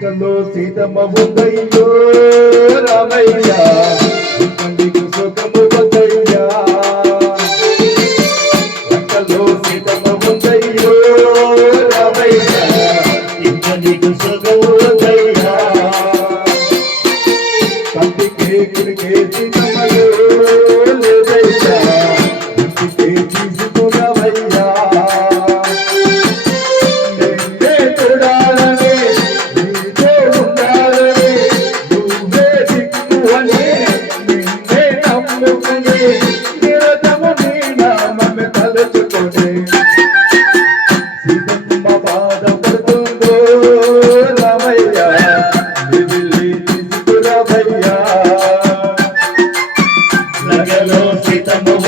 గుంటలో సీతమ్మ ఉందయ్యో రామయ్య. సంచితము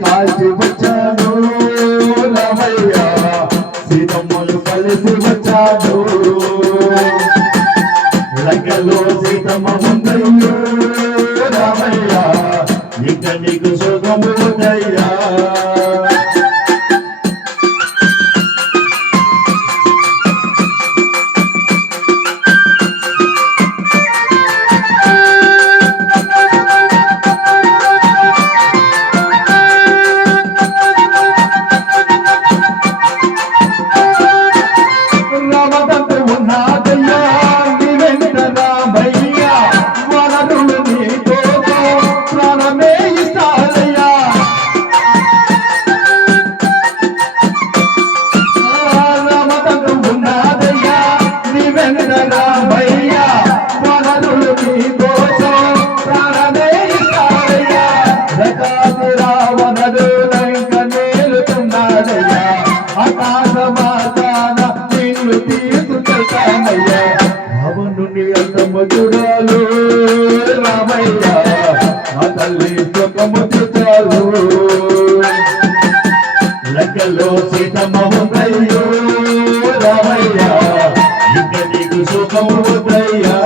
కాల్చి వచ్చాడు రమయ్య సీతమ్మలు కలిసి వచ్చాడు లెక్కలో సీతమ్మ ఉందయ్యో రామయ్య ఇక నీకు చూడాలు రామయ్య మా తల్లి సుఖము చూచాలు లెక్కలో సీతమ్మ ఉందయ్యో రామయ్య ఇక నీకు సుఖము ఉందయ్యా